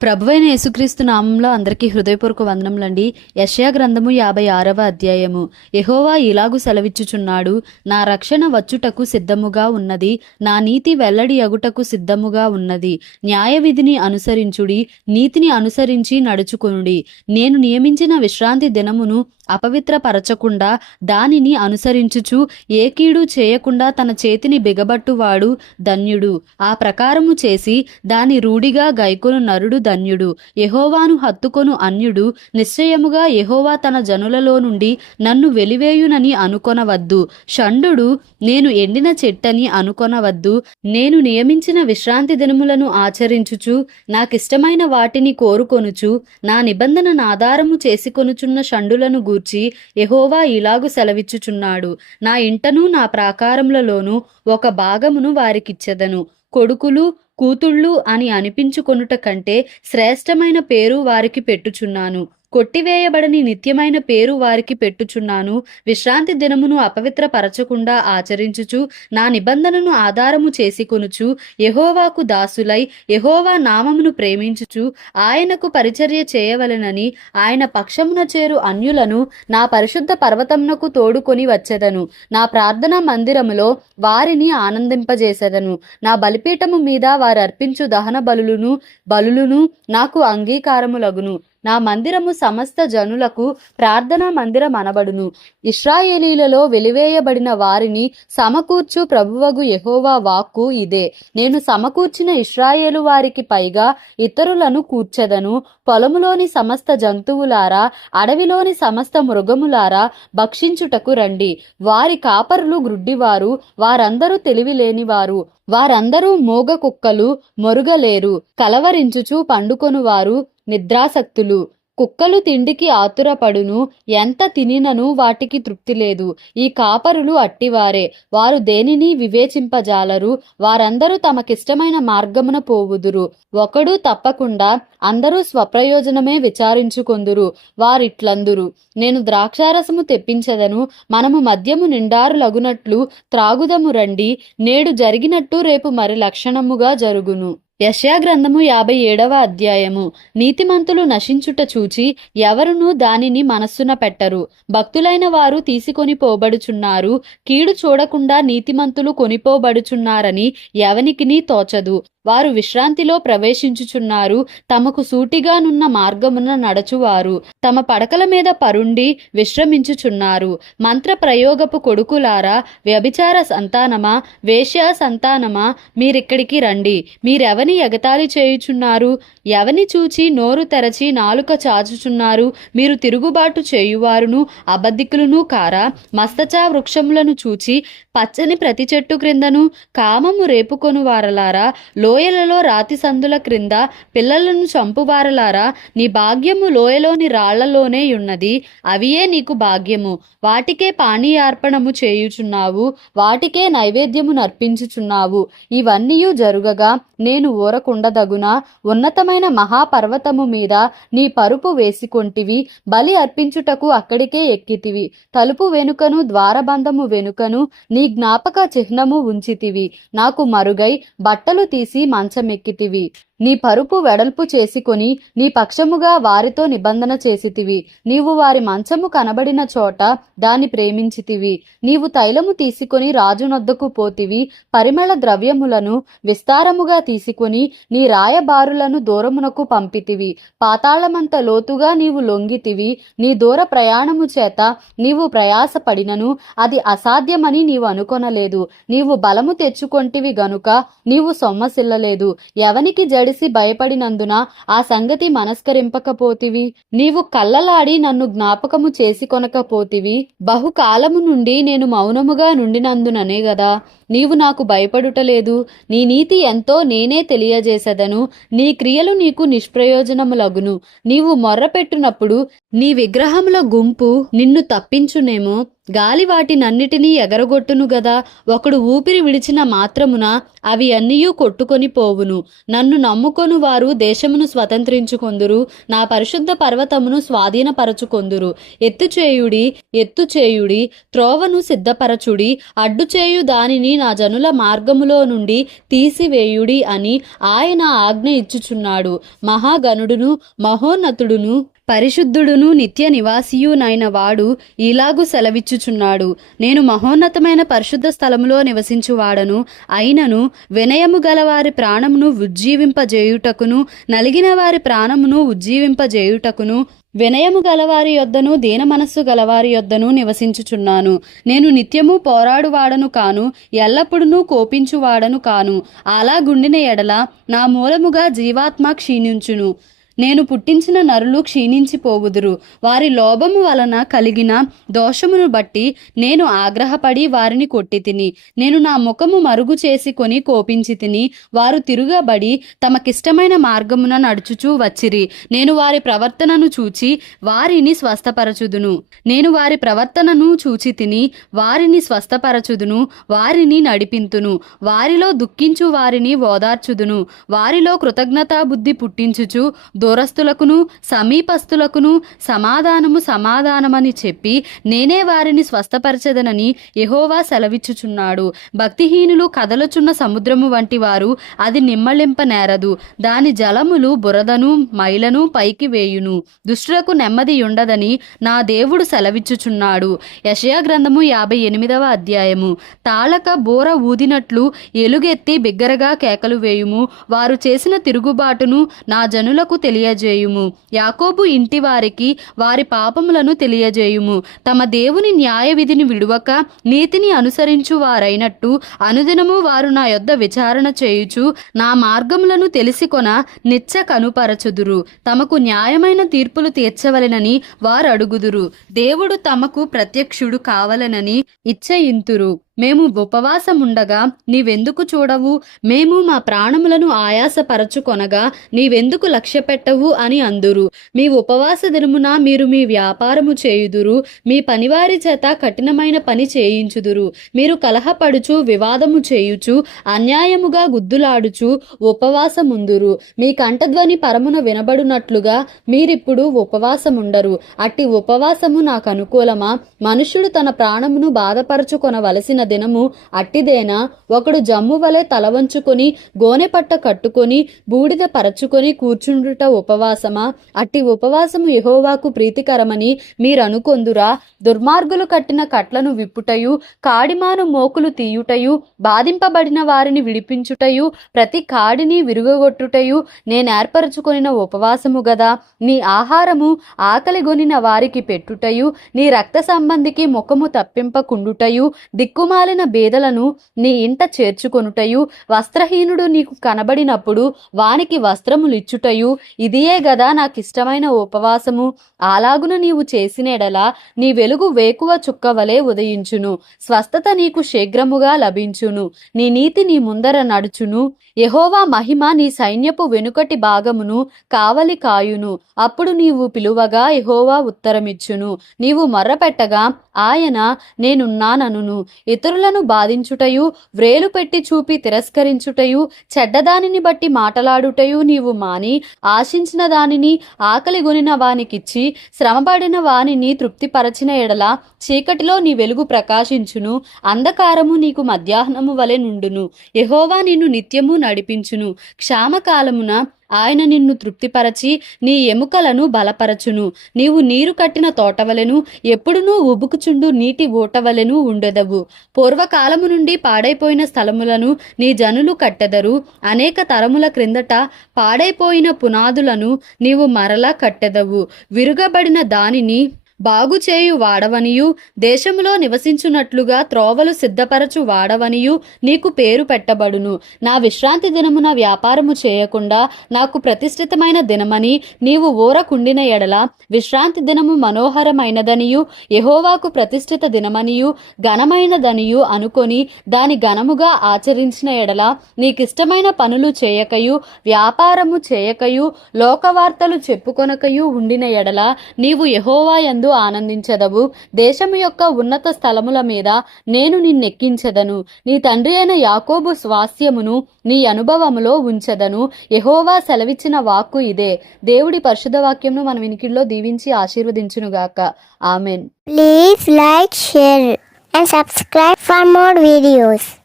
ప్రభువైన యేసుక్రీస్తు నామంలో అందరికీ హృదయపూర్వక వందనములండి. యెషయా గ్రంథము 56వ అధ్యాయము. యెహోవా ఇలాగు సెలవిచ్చుచున్నాడు, నా రక్షణ వచ్చుటకు సిద్ధముగా ఉన్నది, నా నీతి వెల్లడి అగుటకు సిద్ధముగా ఉన్నది. న్యాయ విధిని అనుసరించుడి, నీతిని అనుసరించి నడుచుకొనుడి. నేను నియమించిన విశ్రాంతి దినమును అపవిత్రపరచకుండా దానిని అనుసరించుచు ఏ కీడు చేయకుండా తన చేతిని బిగబట్టువాడు ధన్యుడు. ఆ ప్రకారము చేసి దాని రూఢిగా గైకొను నరుడు ధన్యుడు. యెహోవాను హత్తుకొను అన్యుడు నిశ్చయముగా యెహోవా తన జనులలో నుండి నన్ను వెలివేయునని అనుకొనవద్దు. షండుడు నేను ఎండిన చెట్టని అనుకొనవద్దు. నేను నియమించిన విశ్రాంతి దినములను ఆచరించుచు నాకిష్టమైన వాటిని కోరుకొనుచు నా నిబంధనను ఆధారము చేసుకొనుచున్న షండులను గూర్చి యెహోవా ఇలాగు సెలవిచ్చుచున్నాడు, నా ఇంటను నా ప్రాకారములలోను ఒక భాగమును వారికిచ్చెదను. కొడుకులు కూతుళ్ళు అని అనిపించుకొనుట కంటే శ్రేష్టమైన పేరు వారికి పెట్టుచున్నాను. కొట్టివేయబడని నిత్యమైన పేరు వారికి పెట్టుచున్నాను. విశ్రాంతి దినమును అపవిత్రపరచకుండా ఆచరించుచు నా నిబంధనను ఆధారము చేసుకొనుచు యెహోవాకు దాసులై యెహోవా నామమును ప్రేమించుచు ఆయనకు పరిచర్య చేయవలెనని ఆయన పక్షమున చేరు అన్యులను నా పరిశుద్ధ పర్వతమునకు తోడుకొని వచ్చెదను. నా ప్రార్థనా మందిరములో వారిని ఆనందింపజేసెదను. నా బలిపీఠము మీద వారు అర్పించు దహన బలులును నాకు అంగీకారములగును. నా మందిరము సమస్త జనులకు ప్రార్థనా మందిరం అనబడును. ఇశ్రాయేలీలలో వెలివేయబడిన వారిని సమకూర్చు ప్రభువగు యెహోవా వాక్కు ఇదే. నేను సమకూర్చిన ఇశ్రాయేలు వారికి పైగా ఇతరులను కూర్చెదను. పొలములోని సమస్త జంతువులారా, అడవిలోని సమస్త మృగములారా భక్షించుటకు రండి. వారి కాపరులు గ్రుడ్డివారు, వారందరూ తెలివిలేనివారు, వారందరూ మోగ కుక్కలు, మొరుగలేరు. కలవరించుచు పండుకొనువారు నిద్రాసక్తులు. కుక్కలు తిండికి ఆతురపడును, ఎంత తినినను వాటికి తృప్తి లేదు. ఈ కాపరులు అట్టివారే, వారు దేనిని వివేచింపజాలరు. వారందరూ తమకిష్టమైన మార్గమున పోవుదురు. ఒకడు తప్పకుండా అందరూ స్వప్రయోజనమే విచారించుకొందురు. వారిట్లందురు, నేను ద్రాక్షారసము తెప్పించదను, మనము మద్యము నిండారులగునట్లు త్రాగుదము రండి. నేడు జరిగినట్టు రేపు మరి లక్షణముగా జరుగును. యెషయా గ్రంథము 57వ అధ్యాయము. నీతిమంతులు నశించుట చూచి ఎవరునూ దానిని మనస్సున పెట్టరు. భక్తులైన వారు తీసుకొని పోబడుచున్నారు. కీడు చూడకుండా నీతిమంతులు కొనిపోబడుచున్నారని ఎవనికిని తోచదు. వారు విశ్రాంతిలో ప్రవేశించుచున్నారు. తమకు సూటిగానున్న మార్గమున నడచువారు తమ పడకల మీద పరుండి విశ్రమించుచున్నారు. మంత్ర ప్రయోగపు కొడుకులారా, వ్యభిచార సంతానమా, వేశ్యా సంతానమా, మీరిక్కడికి రండి. మీరెవని ఎగతాళి చేయుచున్నారు? ఎవని చూచి నోరు తెరచి నాలుక చాచుచున్నారు? మీరు తిరుగుబాటు చేయువారును అబద్ధికులను కారా? మస్తచా వృక్షములను చూచి పచ్చని ప్రతి చెట్టు క్రిందను కామము రేపుకొను వారలారా, లోయలలో రాతి సందుల క్రింద పిల్లలను చంపువారలారా, నీ భాగ్యము లోయలోని రాళ్లలోనే ఉన్నది. అవియే నీకు భాగ్యము. వాటికే పానీయార్పణము చేయుచున్నావు, వాటికే నైవేద్యము నర్పించుచున్నావు. ఇవన్నీయు జరుగగా నేను ఊరకుండదగునా? ఉన్నతమైన మహాపర్వతము మీద నీ పరుపు వేసికొంటివి. బలి అర్పించుటకు అక్కడికే ఎక్కితివి. తలుపు వెనుకను ద్వారబంధము వెనుకను నీ జ్ఞాపక చిహ్నము ఉంచితివి. నాకు మరుగై బట్టలు తీసి మంచమెక్కితివి. నీ పరుపు వెడల్పు చేసుకొని నీ పక్షముగా వారితో నిబంధన చేసితివి. నీవు వారి మంచము కనబడిన చోట దాన్ని ప్రేమించితివి. నీవు తైలము తీసుకొని రాజునొద్దకు పోతివి. పరిమళ ద్రవ్యములను విస్తారముగా తీసుకొని నీ రాయబారులను దూరమునకు పంపితివి. పాతాళమంత లోతుగా నీవు లొంగితివి. నీ దూర ప్రయాణము చేత నీవు ప్రయాసపడినను అది అసాధ్యమని నీవు అనుకొనలేదు. నీవు బలము తెచ్చుకొంటివి గనుక నీవు సొమ్మసిల్లలేదు. ఎవనికి జడిసి భయపడినందున ఆ సంగతి మనస్కరింపకపోతివి. నీవు కళ్ళలాడి నన్ను జ్ఞాపకము చేసి కొనకపోతివి. బహుకాలము నుండి నేను మౌనముగా నుండినందుననే గదా నీవు నాకు భయపడుటలేదు. నీ నీతి ఎంతో నేనే తెలియజేసెదను. నీ క్రియలు నీకు నిష్ప్రయోజనములగును. నీవు మొర్రపెట్టునప్పుడు నీ విగ్రహముల గుంపు నిన్ను తప్పించునేమో. గాలి వాటినన్నిటినీ ఎగరగొట్టును గదా. ఒకడు ఊపిరి విడిచిన మాత్రమున అవి అన్నియూ కొట్టుకొని పోవును. నన్ను నమ్ముకొను వారు దేశమును స్వతంత్రించుకొందురు, నా పరిశుద్ధ పర్వతమును స్వాధీనపరచుకొందురు. ఎత్తు చేయుడి, త్రోవను సిద్ధపరచుడి, అడ్డు చేయు దానిని నా జనుల మార్గములో నుండి తీసివేయుడి అని ఆయన ఆజ్ఞ ఇచ్చుచున్నాడు. మహాగణుడును మహోన్నతుడును పరిశుద్ధుడును నిత్య నివాసియునైన వాడు ఇలాగు సెలవిచ్చుచున్నాడు. నేను మహోన్నతమైన పరిశుద్ధ స్థలములో నివసించువాడను. అయినను వినయము గలవారి ప్రాణమును ఉజ్జీవింపజేయుటకును, నలిగిన వారి ప్రాణమును ఉజ్జీవింపజేయుటకును, వినయము గలవారి యొద్దను దీన మనస్సు గలవారి యొద్దను నివసించుచున్నాను. నేను నిత్యము పోరాడువాడను కాను, ఎల్లప్పుడూ కోపించువాడను కాను. అలాగుండిన ఎడల నా మూలముగా జీవాత్మ క్షీణించును. నేను పుట్టించిన నరులు క్షీణించిపోవుదురు. వారి లోభము వలన కలిగిన దోషమును బట్టి నేను ఆగ్రహపడి వారిని కొట్టి తిని. నేను నా ముఖము మరుగు చేసుకొని కోపించి తిని. వారు తిరుగబడి తమకిష్టమైన మార్గమున నడుచుచూ వచ్చిరి. నేను వారి ప్రవర్తనను చూచి వారిని స్వస్థపరచుదును. వారిని స్వస్థపరచుదును, వారిని నడిపింతును. వారిలో దుఃఖించు వారిని ఓదార్చుదును. వారిలో కృతజ్ఞతా బుద్ధి పుట్టించుచు దూరస్తులకును సమీపస్తులకును సమాధానమని చెప్పి నేనే వారిని స్వస్థపరచదనని యెహోవా సెలవిచ్చుచున్నాడు. భక్తిహీనులు కదలుచున్న సముద్రము వంటి వారు, అది నిమ్మళింపనేరదు. దాని జలములు బురదను మైలను పైకి వేయును. దుష్టులకు నెమ్మది ఉండదని నా దేవుడు సెలవిచ్చుచున్నాడు. యెషయా గ్రంథము 58వ అధ్యాయము. తాళక బోర ఊదినట్లు ఎలుగెత్తి బిగ్గరగా కేకలు వేయుము. వారు చేసిన తిరుగుబాటును నా జనులకు తెలియజేయుము. యాకోబు ఇంటి వారికి వారి పాపములను తెలియజేయుము. తమ దేవుని న్యాయ విధిని విడువక నీతిని అనుసరించు వారైనట్టు అనుదినము వారు నా యొద్ద విచారణ చేయుచు నా మార్గములను తెలిసికొన నిచ్చ కనుపరచుదురు. తమకు న్యాయమైన తీర్పులు తీర్చవలెనని వారు అడుగుదురు. దేవుడు తమకు ప్రత్యక్షుడు కావలెనని ఇచ్చయింతురు. మేము ఉపవాసముండగా నీవెందుకు చూడవు? మేము మా ప్రాణములను ఆయాసపరచుకొనగా నీవెందుకు లక్ష్య పెట్టవు అని అందురు. మీ ఉపవాస దినమున మీరు మీ వ్యాపారము చేయుదురు, మీ పనివారి చేత కఠినమైన పని చేయించుదురు. మీరు కలహపడుచు వివాదము చేయుచు అన్యాయముగా గుద్దులాడుచు ఉపవాసముందురు. మీ కంఠధ్వని పరమున వినబడునట్లుగా మీరిప్పుడు ఉపవాసముండరు. అట్టి ఉపవాసము నాకు అనుకూలమా? మనుష్యుడు తన ప్రాణమును బాధపరచుకొనవలసిన దినము అట్టిదేనా? ఒకడు జమ్ము వలె తలవంచుకొని గోనెపట్ట కట్టుకొని బూడిద పరచుకొని కూర్చుండుట ఉపవాసమా? అట్టి ఉపవాసము యెహోవాకు ప్రీతికరమని మీరనుకొందురా? దుర్మార్గులు కట్టిన కట్లను విప్పుటయు, కాడిమాను మోకులు తీయుటయు, బాధింపబడిన వారిని విడిపించుటయు, ప్రతి కాడిని విరుగగొట్టుటయు నేనేర్పరచుకొనిన ఉపవాసము గదా. నీ ఆహారము ఆకలిగొనిన వారికి పెట్టుటయు, నీ రక్త సంబంధికి ముఖము తప్పింపకుండుటయు, దిక్కుమాలిన బేదలను నీ ఇంట చేర్చుకొనుటయు, వస్త్రహీనుడు నీకు కనబడినప్పుడు వానికి వస్త్రములిచ్చుటయు, ఇదియే గదా నాకిష్టమైన ఉపవాసము. అలాగున నీవు చేసిన ఎడల నీ వెలుగు వేకువ చుక్కవలే ఉదయించును. స్వస్థత నీకు శీఘ్రముగా లభించును. నీ నీతి నీ ముందర నడుచును. యెహోవా మహిమ నీ సైన్యపు వెనుకటి భాగమును కావలి కాయును. అప్పుడు నీవు పిలువగా యెహోవా ఉత్తరమిచ్చును. నీవు మొర్రపెట్టగా ఆయన నేనున్నాననును. ఇతరులను బాధించుటయు, వ్రేలు పెట్టి చూపి తిరస్కరించుటయు, చెడ్డదానిని బట్టి మాటలాడుటయు నీవు మాని, ఆశించిన దానిని ఆకలిగొనిన వానికిచ్చి శ్రమపడిన వానిని తృప్తిపరచిన ఎడల చీకటిలో నీ వెలుగు ప్రకాశించును, అంధకారము నీకు మధ్యాహ్నము వలె నుండును. యెహోవా నిన్ను నిత్యము నడిపించును. క్షామకాలమున ఆయన నిన్ను తృప్తిపరచి నీ ఎముకలను బలపరచును. నీవు నీరు కట్టిన తోటవలెను, ఎప్పుడునూ ఉబుకుచుండు నీటి ఊటవలెను ఉండెదవు. పూర్వకాలము నుండి పాడైపోయిన స్థలములను నీ జనులు కట్టెదరు. అనేక తరముల క్రిందట పాడైపోయిన పునాదులను నీవు మరలా కట్టెదవు. విరుగబడిన దానిని బాగుచేయు వాడవనియు, దేశములో నివసించున్నట్లుగా త్రోవలు సిద్ధపరచు వాడవనియు నీకు పేరు పెట్టబడును. నా విశ్రాంతి దినమున వ్యాపారము చేయకుండా నాకు ప్రతిష్ఠితమైన దినమని నీవు ఊరకుండిన ఎడల, విశ్రాంతి దినము మనోహరమైనదనియు యెహోవాకు ప్రతిష్ఠిత దినమనియు ఘనమైనదనియు అనుకొని దాని ఘనముగా ఆచరించిన ఎడల, నీకిష్టమైన పనులు చేయకయు వ్యాపారము చేయకయు లోకవార్తలు చెప్పుకొనకయు ఉండిన ఎడల, నీవు యెహోవా యందు యందు ఆనందించదవు. దేశము యొక్క ఉన్నత స్థలముల మీద నేను నిన్నెక్కించదను. నీ తండ్రి అయిన యాకోబు స్వాస్థ్యమును నీ అనుభవములో ఉంచదను. యెహోవా సెలవిచ్చిన వాక్కు ఇదే. దేవుడి పరిశుద్ధ వాక్యంను మన వినికిడిలో దీవించి ఆశీర్వదించునుగాక. Amen. Please like, share and subscribe for more videos.